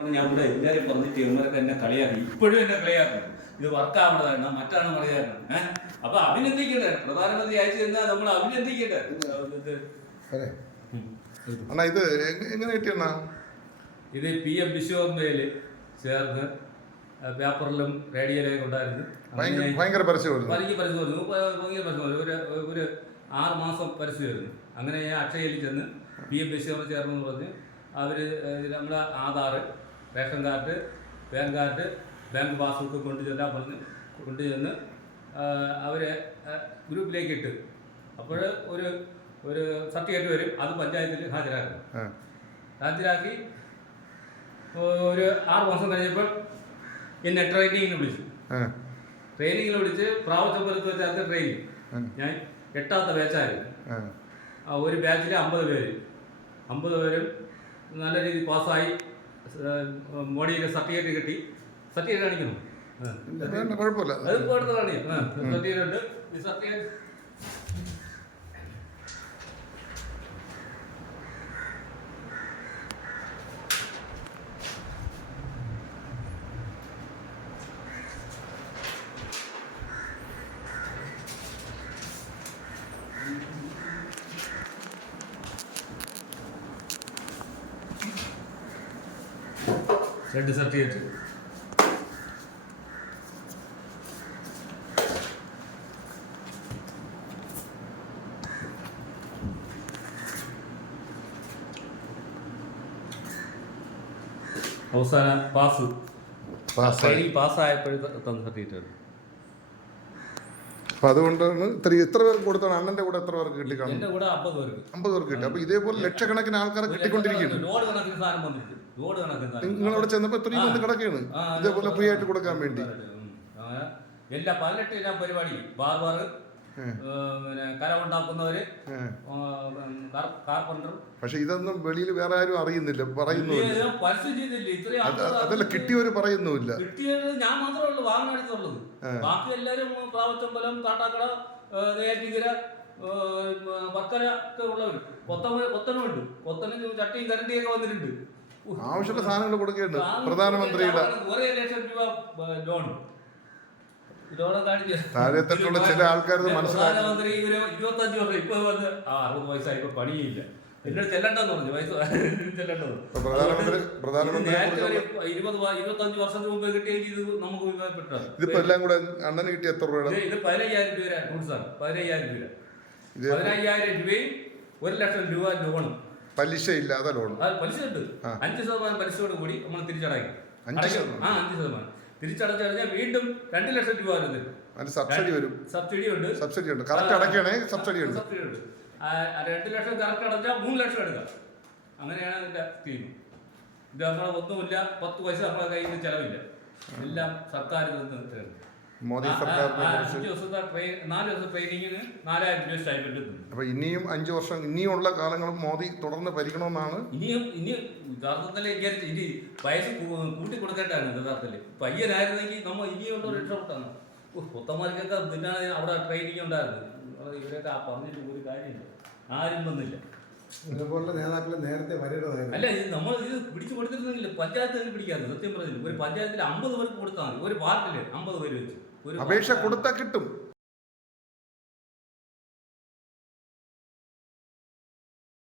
ഞാൻ ഇവിടെ എല്ലാവരും പറഞ്ഞിട്ട് ഇവരൊക്കെ എന്നെ കളിയാക്കി, ഇപ്പോഴും എന്നെ കളിയാക്കും. ഇത് വർക്കാവുന്നതാണ്, മറ്റാണ് പറയാറുണ്ട്. അപ്പൊ അഭിനന്ദിക്കട്ടെ, പ്രധാനമന്ത്രി അയച്ചു തന്നാൽ നമ്മൾ അഭിനന്ദിക്കട്ടെ. ഇത് എങ്ങനെ കിട്ടിയണ്ണ? ഇത് PM വിശ്വകർമ്മയില് ചേർന്ന് പേപ്പറിലും റേഡിയോയിലൊക്കെ ഉണ്ടായിരുന്നു. ഭയങ്കര പരസ്യമായിരുന്നു. ഒരു 6 മാസം പരസ്യമായിരുന്നു. അങ്ങനെ ഞാൻ അക്ഷയയിൽ ചെന്ന് PM വിശ്വകർമ്മ ചേർന്നെന്ന് പറഞ്ഞ് അവർ നമ്മുടെ Aadhaar, ration card, pan card, bank passbook കൊണ്ടുചെന്ന് അവരെ ഗ്രൂപ്പിലേക്ക് ഇട്ട്. അപ്പോൾ ഒരു സർട്ടിഫിക്കറ്റ് വരും, അത് പഞ്ചായത്തിൽ ഹാജരാക്കി ഒരു 6 മാസം കഴിഞ്ഞപ്പോൾ എന്നെ ട്രെയിനിങ്ങിന് വിളിച്ചു. പ്രാവച്ചമ്പലത്ത് വെച്ചാൽ ട്രെയിനിങ്. ഞാൻ 8ാമത്തെ ബാച്ചായിരുന്നു. ഒരു ബാച്ചിൽ 50 പേര്. 50 പേരും നല്ല രീതിയിൽ പാസ്സായി. മോഡിയുടെ സർട്ടിഫിക്കറ്റ് കിട്ടി. സർട്ടിഫിക്കറ്റ് കാണിക്കണം, കുഴപ്പമില്ല, അത് കൊടുത്ത് കാണിക്കും. സർട്ടിഫിക്കറ്റ് ഉണ്ട്. ഈ സർട്ടിഫിക്കറ്റ് രണ്ട് സർട്ടിഫിക്കറ്റ്. അവസാന പാസ്സായപ്പോഴത്തെ തന്ന സർട്ടിഫിക്കറ്റ്. അപ്പൊ അതുകൊണ്ടാണ് എത്ര പേർക്ക് കൊടുത്താണ്? അണ്ണന്റെ കൂടെ എത്ര പേർക്ക് കിട്ടി? എന്റെ കൂടെ 50 പേർക്ക് കിട്ടി. അപ്പൊ ഇതേപോലെ ലക്ഷക്കണക്കിന് ആൾക്കാരെ കിട്ടിക്കൊണ്ടിരിക്കുന്നു. നിങ്ങൾ അവിടെ ചെന്നപ്പോ എത്രയും കൊണ്ട് കിടക്കുകയാണ് ഇതേപോലെ ഫ്രീ ആയിട്ട് കൊടുക്കാൻ വേണ്ടി. എല്ലാ 18 പരിപാടി, ബാർബർ, കരമുണ്ടാക്കുന്നവര്, കാർപ്പൻറ്റർ. പക്ഷെ ഇതൊന്നും വെളിയിൽ വേറെ ആരും അറിയുന്നില്ല, പറയുന്നില്ല. പരസ്യം ചെയ്തില്ല. അതല്ല, കിട്ടിയവര് പറയുന്നുമില്ല. കിട്ടിയത് ഞാൻ മാത്രമേ ഉള്ളൂ വാങ്ങാനെടുത്തുള്ളത്. ബാക്കി എല്ലാവരും പ്രാവച്ചമ്പലം, കാട്ടാക്കട, നെയ്യാറ്റിൻകര, വർക്കല ഒക്കെ ഉള്ളവര്. കൊത്തനുണ്ട്. കൊത്തനും ചട്ടിയും കരണ്ടിയൊക്കെ വന്നിട്ടുണ്ട്. ആവശ്യമുള്ള സാധനങ്ങൾ കൊടുക്കുന്നുണ്ട്. പ്രധാനമന്ത്രിയുടെ 1 ലക്ഷം രൂപ ലോൺ. താഴെത്തട്ടുള്ള ചില ആൾക്കാർ പ്രധാനമന്ത്രി 25 വർഷം ഇപ്പൊ വന്ന് 60 വയസ്സായി, ഇപ്പൊ പണിയില്ല. എന്നോട് ചെല്ലണ്ടെന്ന് പറഞ്ഞു. പ്രധാനമന്ത്രി 25 വർഷത്തിന് മുമ്പ് കിട്ടിയെങ്കിൽ ഇത് നമുക്ക് ഉപയോഗപ്പെട്ടത്. ഇതിപ്പോ എല്ലാം കൂടെ അണ്ണന് കിട്ടിയ എത്ര രൂപ? ഇത് 15,000 രൂപ ടൂൾസാണ്. 15,000 രൂപ. 15,000 രൂപയും 1 ലക്ഷം രൂപ ലോണും. പലിശ ഇല്ലാതെ ലോൺ. പലിശ ഉണ്ട്. 5% പലിശയോട് കൂടി നമ്മൾ തിരിച്ചടയ്ക്കും. 5% തിരിച്ചടച്ചു കഴിഞ്ഞാൽ വീണ്ടും 2 ലക്ഷം രൂപ വരുന്നത്. സബ്സിഡി വരും. സബ്സിഡി ഉണ്ട്. കറക്റ്റ് അടയ്ക്കണേ, സബ്സിഡി ഉണ്ട്. 2 ലക്ഷം കറക്റ്റ് അടച്ചാൽ 3 ലക്ഷം എടുക്കാം. അങ്ങനെയാണ് ഇതിന്റെ സ്കീം. ഇത് നമ്മളെ ഒന്നുമില്ല, 10 പൈസ നമ്മളെ കയ്യിൽ നിന്ന് ചെലവില്ല. എല്ലാം സർക്കാരിൽ നിന്ന്. മോദി സർക്കാർ 4 ദിവസം ട്രെയിനിങ്ങിന് 4,000 രൂപ സ്റ്റൈപ്പൻഡ് കിട്ടും. അപ്പൊ ഇനിയും 5 വർഷം ഇനിയുള്ള കാലങ്ങളും മോദി തുടർന്ന് ഭരിക്കണമെന്നാണ്. ഇനിയും യഥാർത്ഥത്തില് ഇനി വയസ്സ് കൂട്ടി കൊടുക്കേണ്ടതാണ് യഥാർത്ഥത്തില്. പയ്യനായിരുന്നെങ്കിൽ നമ്മൾ ഇനിയുള്ള രക്ഷപ്പെട്ടാണ്. പുത്തന്മാർക്കൊക്കെ പിന്നെ അവിടെ ട്രെയിനിങ് ഉണ്ടായിരുന്നു. ഇവരൊക്കെ പറഞ്ഞിട്ട് ഒരു കാര്യമില്ല, ആരും വന്നില്ല. അല്ല, നമ്മൾ ഇത് പിടിച്ചു കൊടുത്തിരുന്നെങ്കിൽ പഞ്ചായത്തിൽ പിടിക്കാതെ. സത്യം പറഞ്ഞില്ല, ഒരു പഞ്ചായത്തിൽ 50 പേർക്ക് കൊടുത്താൽ മതി. ഒരു വാർഡില് 50 പേര് വെച്ച് അപേക്ഷ കൊടുത്താൽ കിട്ടും.